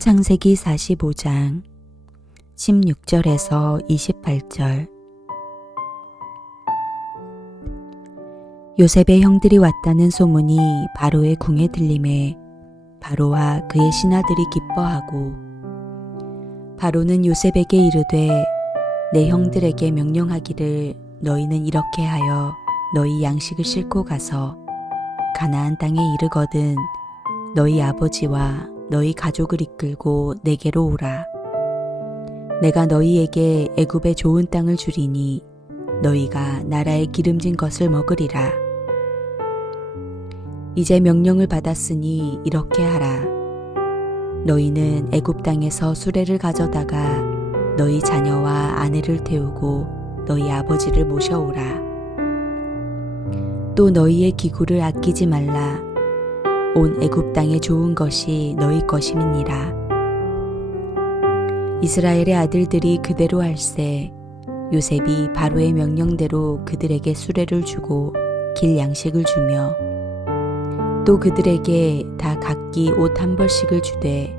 창세기 45장 16절에서 28절. 요셉의 형들이 왔다는 소문이 바로의 궁에 들림에 바로와 그의 신하들이 기뻐하고, 바로는 요셉에게 이르되 내 형들에게 명령하기를 너희는 이렇게 하여 너희 양식을 싣고 가서 가나안 땅에 이르거든 너희 아버지와 너희 가족을 이끌고 내게로 오라. 내가 너희에게 애굽의 좋은 땅을 주리니 너희가 나라의 기름진 것을 먹으리라. 이제 명령을 받았으니 이렇게 하라. 너희는 애굽 땅에서 수레를 가져다가 너희 자녀와 아내를 태우고 너희 아버지를 모셔오라. 또 너희의 기구를 아끼지 말라. 온 애굽 땅의 좋은 것이 너희 것임이니라. 이스라엘의 아들들이 그대로 할세 요셉이 바로의 명령대로 그들에게 수레를 주고 길 양식을 주며, 또 그들에게 다 각기 옷 한 벌씩을 주되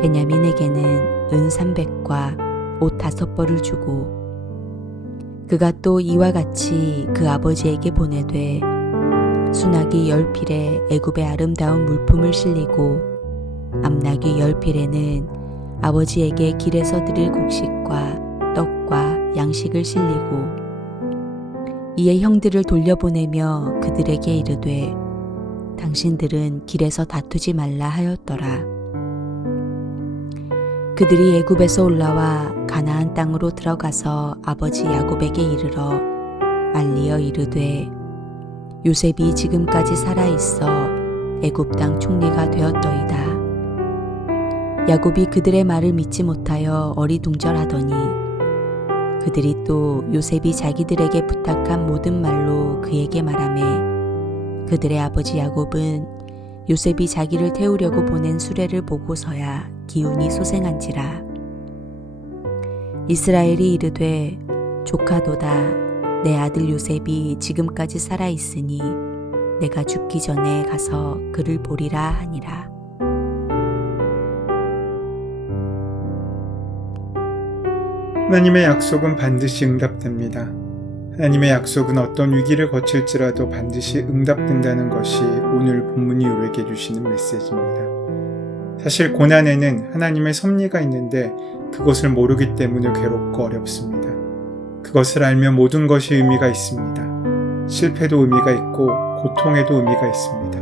베냐민에게는 은 300과 옷 5벌을 주고, 그가 또 이와 같이 그 아버지에게 보내되 수나기 10필에 애굽의 아름다운 물품을 실리고 암나귀 10필에는 아버지에게 길에서 드릴 곡식과 떡과 양식을 실리고, 이에 형들을 돌려보내며 그들에게 이르되 당신들은 길에서 다투지 말라 하였더라. 그들이 애굽에서 올라와 가나안 땅으로 들어가서 아버지 야곱에게 이르러 알리어 이르되 요셉이 지금까지 살아있어 애굽 땅 총리가 되었더이다. 야곱이 그들의 말을 믿지 못하여 어리둥절하더니 그들이 또 요셉이 자기들에게 부탁한 모든 말로 그에게 말하매, 그들의 아버지 야곱은 요셉이 자기를 태우려고 보낸 수레를 보고서야 기운이 소생한지라. 이스라엘이 이르되 조카도다. 내 아들 요셉이 지금까지 살아있으니 내가 죽기 전에 가서 그를 보리라 하니라. 하나님의 약속은 반드시 응답됩니다. 하나님의 약속은 어떤 위기를 거칠지라도 반드시 응답된다는 것이 오늘 본문이 우리에게 주시는 메시지입니다. 사실 고난에는 하나님의 섭리가 있는데 그것을 모르기 때문에 괴롭고 어렵습니다. 그것을 알면 모든 것이 의미가 있습니다. 실패도 의미가 있고 고통에도 의미가 있습니다.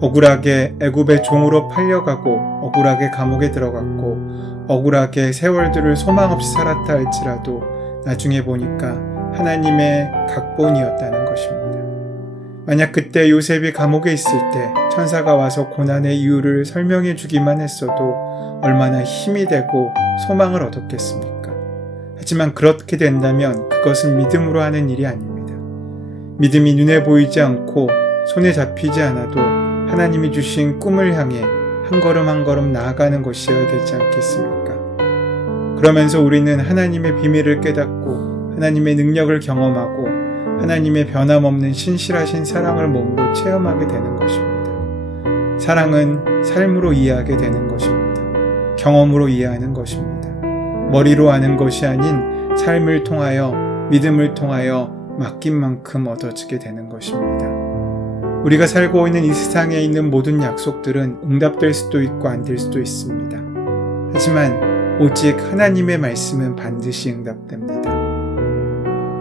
억울하게 애굽의 종으로 팔려가고 억울하게 감옥에 들어갔고 억울하게 세월들을 소망 없이 살았다 할지라도 나중에 보니까 하나님의 각본이었다는 것입니다. 만약 그때 요셉이 감옥에 있을 때 천사가 와서 고난의 이유를 설명해 주기만 했어도 얼마나 힘이 되고 소망을 얻었겠습니까? 하지만 그렇게 된다면 그것은 믿음으로 하는 일이 아닙니다. 믿음이 눈에 보이지 않고 손에 잡히지 않아도 하나님이 주신 꿈을 향해 한 걸음 한 걸음 나아가는 것이어야 되지 않겠습니까? 그러면서 우리는 하나님의 비밀을 깨닫고 하나님의 능력을 경험하고 하나님의 변함없는 신실하신 사랑을 몸으로 체험하게 되는 것입니다. 사랑은 삶으로 이해하게 되는 것입니다. 경험으로 이해하는 것입니다. 머리로 아는 것이 아닌 삶을 통하여 믿음을 통하여 맡긴 만큼 얻어지게 되는 것입니다. 우리가 살고 있는 이 세상에 있는 모든 약속들은 응답될 수도 있고 안 될 수도 있습니다. 하지만 오직 하나님의 말씀은 반드시 응답됩니다.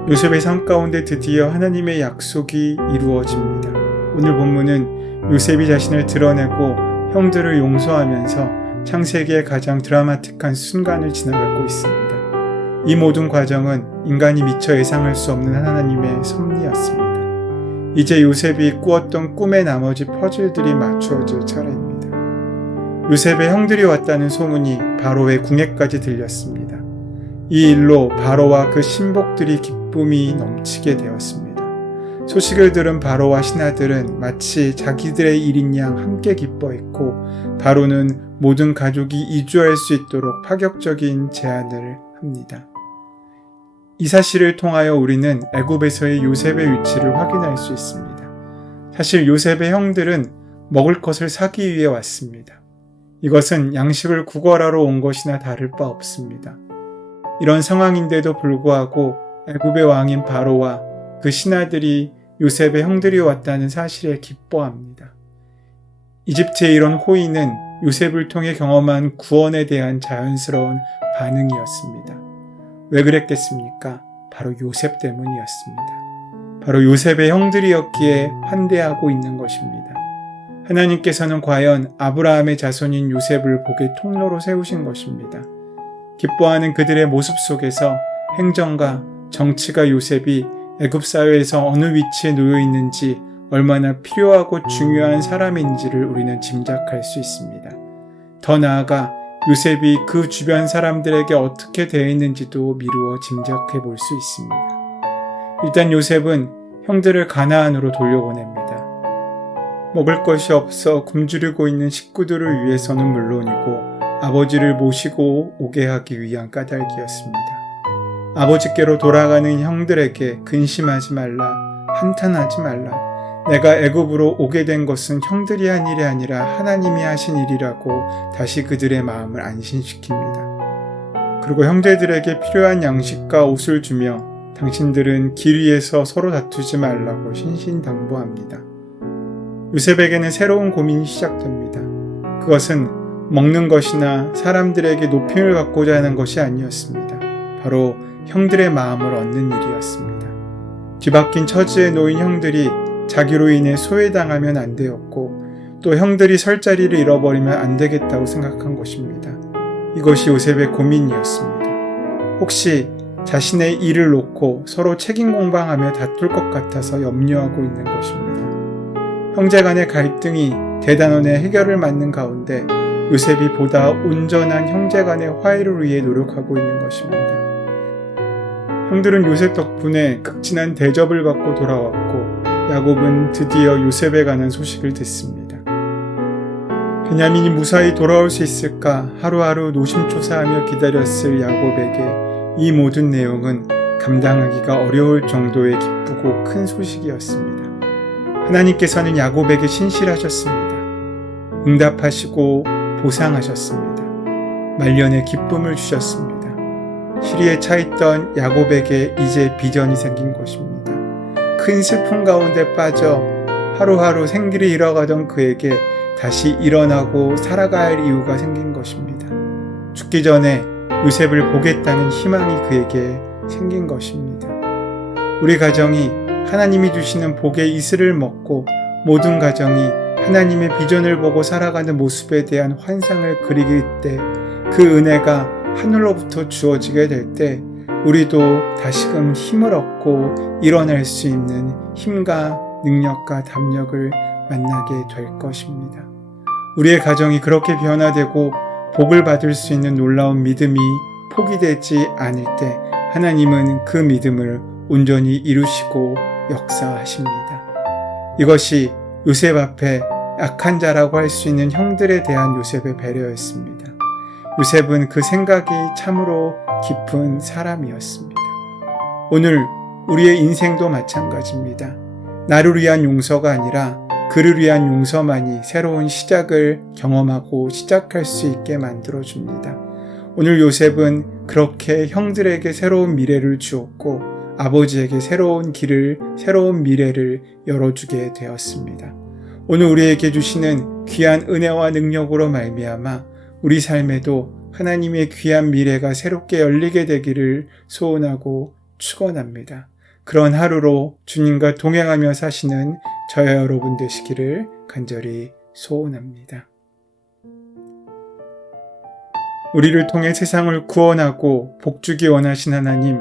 요셉의 삶 가운데 드디어 하나님의 약속이 이루어집니다. 오늘 본문은 요셉이 자신을 드러내고 형들을 용서하면서 창세기의 가장 드라마틱한 순간을 지나가고 있습니다. 이 모든 과정은 인간이 미처 예상할 수 없는 하나님의 섭리였습니다. 이제 요셉이 꾸었던 꿈의 나머지 퍼즐들이 맞추어질 차례입니다. 요셉의 형들이 왔다는 소문이 바로의 궁에까지 들렸습니다. 이 일로 바로와 그 신복들이 기쁨이 넘치게 되었습니다. 소식을 들은 바로와 신하들은 마치 자기들의 일인 양 함께 기뻐했고, 바로는 모든 가족이 이주할 수 있도록 파격적인 제안을 합니다. 이 사실을 통하여 우리는 애굽에서의 요셉의 위치를 확인할 수 있습니다. 사실 요셉의 형들은 먹을 것을 사기 위해 왔습니다. 이것은 양식을 구걸하러 온 것이나 다를 바 없습니다. 이런 상황인데도 불구하고 애굽의 왕인 바로와 그 신하들이 요셉의 형들이 왔다는 사실에 기뻐합니다. 이집트의 이런 호의는 요셉을 통해 경험한 구원에 대한 자연스러운 반응이었습니다. 왜 그랬겠습니까? 바로 요셉 때문이었습니다. 바로 요셉의 형들이었기에 환대하고 있는 것입니다. 하나님께서는 과연 아브라함의 자손인 요셉을 복의 통로로 세우신 것입니다. 기뻐하는 그들의 모습 속에서 행정가, 정치가 요셉이 애굽 사회에서 어느 위치에 놓여 있는지 얼마나 필요하고 중요한 사람인지를 우리는 짐작할 수 있습니다. 더 나아가 요셉이 그 주변 사람들에게 어떻게 대했는지도 미루어 짐작해 볼 수 있습니다. 일단 요셉은 형들을 가나안으로 돌려보냅니다. 먹을 것이 없어 굶주리고 있는 식구들을 위해서는 물론이고 아버지를 모시고 오게 하기 위한 까닭이었습니다. 아버지께로 돌아가는 형들에게 근심하지 말라, 한탄하지 말라. 내가 애굽으로 오게 된 것은 형들이 한 일이 아니라 하나님이 하신 일이라고 다시 그들의 마음을 안심시킵니다. 그리고 형제들에게 필요한 양식과 옷을 주며 당신들은 길 위에서 서로 다투지 말라고 신신당부합니다. 요셉에게는 새로운 고민이 시작됩니다. 그것은 먹는 것이나 사람들에게 높임을 받고자 하는 것이 아니었습니다. 바로 형들의 마음을 얻는 일이었습니다. 뒤바뀐 처지에 놓인 형들이 자기로 인해 소외당하면 안 되었고 또 형들이 설 자리를 잃어버리면 안 되겠다고 생각한 것입니다. 이것이 요셉의 고민이었습니다. 혹시 자신의 일을 놓고 서로 책임 공방하며 다툴 것 같아서 염려하고 있는 것입니다. 형제 간의 갈등이 대단원의 해결을 맞는 가운데 요셉이 보다 온전한 형제 간의 화해를 위해 노력하고 있는 것입니다. 형들은 요셉 덕분에 극진한 대접을 받고 돌아왔고 야곱은 드디어 요셉에 관한 소식을 듣습니다. 베냐민이 무사히 돌아올 수 있을까 하루하루 노심초사하며 기다렸을 야곱에게 이 모든 내용은 감당하기가 어려울 정도의 기쁘고 큰 소식이었습니다. 하나님께서는 야곱에게 신실하셨습니다. 응답하시고 보상하셨습니다. 말년에 기쁨을 주셨습니다. 시리에 차있던 야곱에게 이제 비전이 생긴 것입니다. 큰 슬픔 가운데 빠져 하루하루 생기를 잃어가던 그에게 다시 일어나고 살아가야 할 이유가 생긴 것입니다. 죽기 전에 요셉을 보겠다는 희망이 그에게 생긴 것입니다. 우리 가정이 하나님이 주시는 복의 이슬을 먹고 모든 가정이 하나님의 비전을 보고 살아가는 모습에 대한 환상을 그리길 때 그 은혜가 하늘로부터 주어지게 될 때 우리도 다시금 힘을 얻고 일어날 수 있는 힘과 능력과 담력을 만나게 될 것입니다. 우리의 가정이 그렇게 변화되고 복을 받을 수 있는 놀라운 믿음이 포기되지 않을 때 하나님은 그 믿음을 온전히 이루시고 역사하십니다. 이것이 요셉 앞에 약한 자라고 할 수 있는 형들에 대한 요셉의 배려였습니다. 요셉은 그 생각이 참으로 깊은 사람이었습니다. 오늘 우리의 인생도 마찬가지입니다. 나를 위한 용서가 아니라 그를 위한 용서만이 새로운 시작을 경험하고 시작할 수 있게 만들어줍니다. 오늘 요셉은 그렇게 형들에게 새로운 미래를 주었고 아버지에게 새로운 길을, 새로운 미래를 열어주게 되었습니다. 오늘 우리에게 주시는 귀한 은혜와 능력으로 말미암아 우리 삶에도 하나님의 귀한 미래가 새롭게 열리게 되기를 소원하고 축원합니다. 그런 하루로 주님과 동행하며 사시는 저와 여러분 되시기를 간절히 소원합니다. 우리를 통해 세상을 구원하고 복주기 원하신 하나님,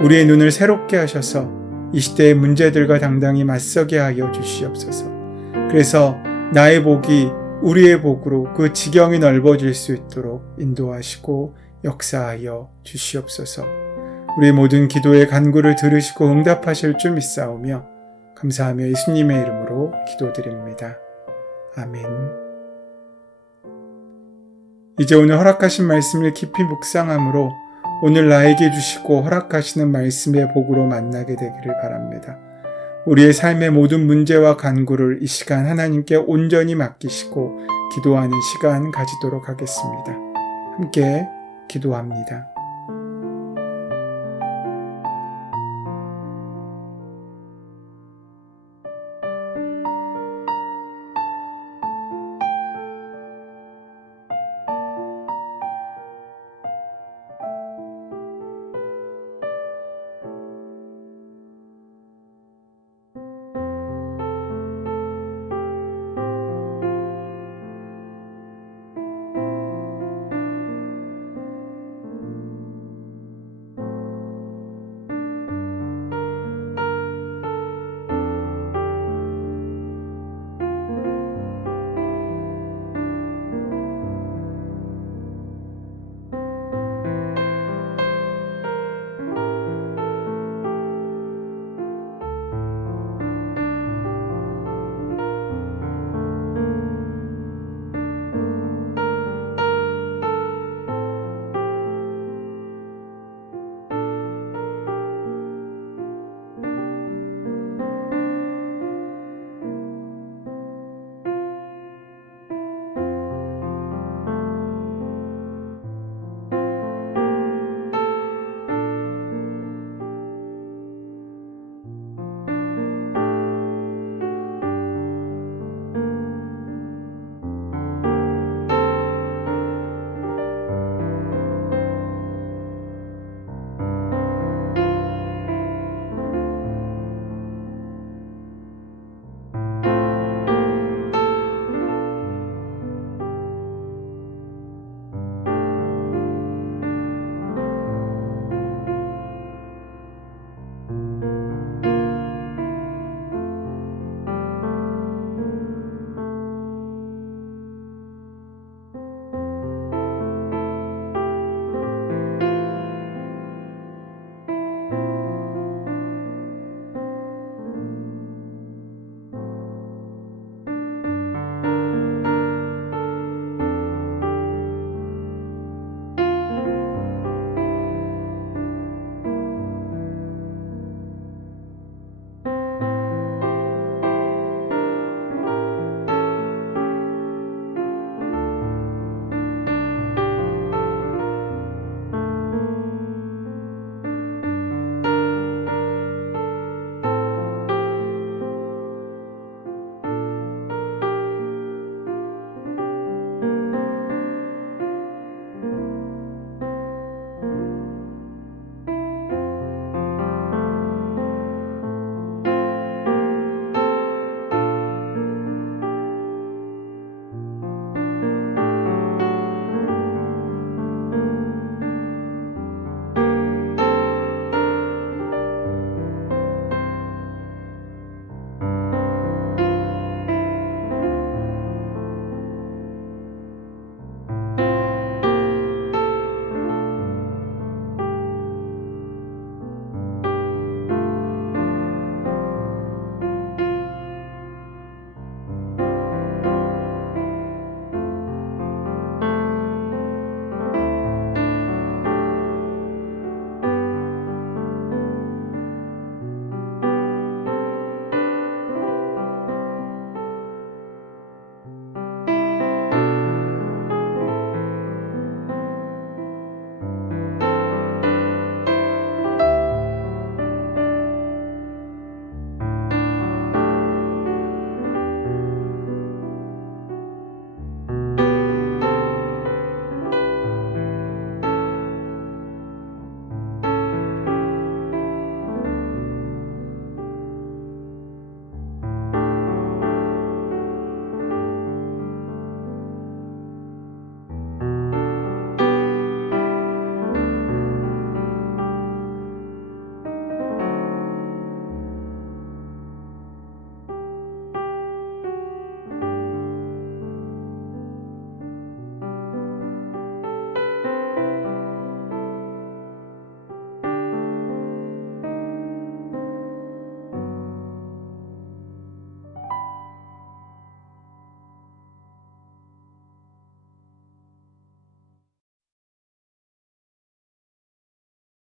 우리의 눈을 새롭게 하셔서 이 시대의 문제들과 당당히 맞서게 하여 주시옵소서. 그래서 나의 복이 우리의 복으로 그 지경이 넓어질 수 있도록 인도하시고 역사하여 주시옵소서. 우리 모든 기도의 간구를 들으시고 응답하실 줄 믿사오며 감사하며 예수님의 이름으로 기도드립니다. 아멘. 이제 오늘 허락하신 말씀을 깊이 묵상함으로 오늘 나에게 주시고 허락하시는 말씀의 복으로 만나게 되기를 바랍니다. 우리의 삶의 모든 문제와 간구를 이 시간 하나님께 온전히 맡기시고 기도하는 시간 가지도록 하겠습니다. 함께 기도합니다.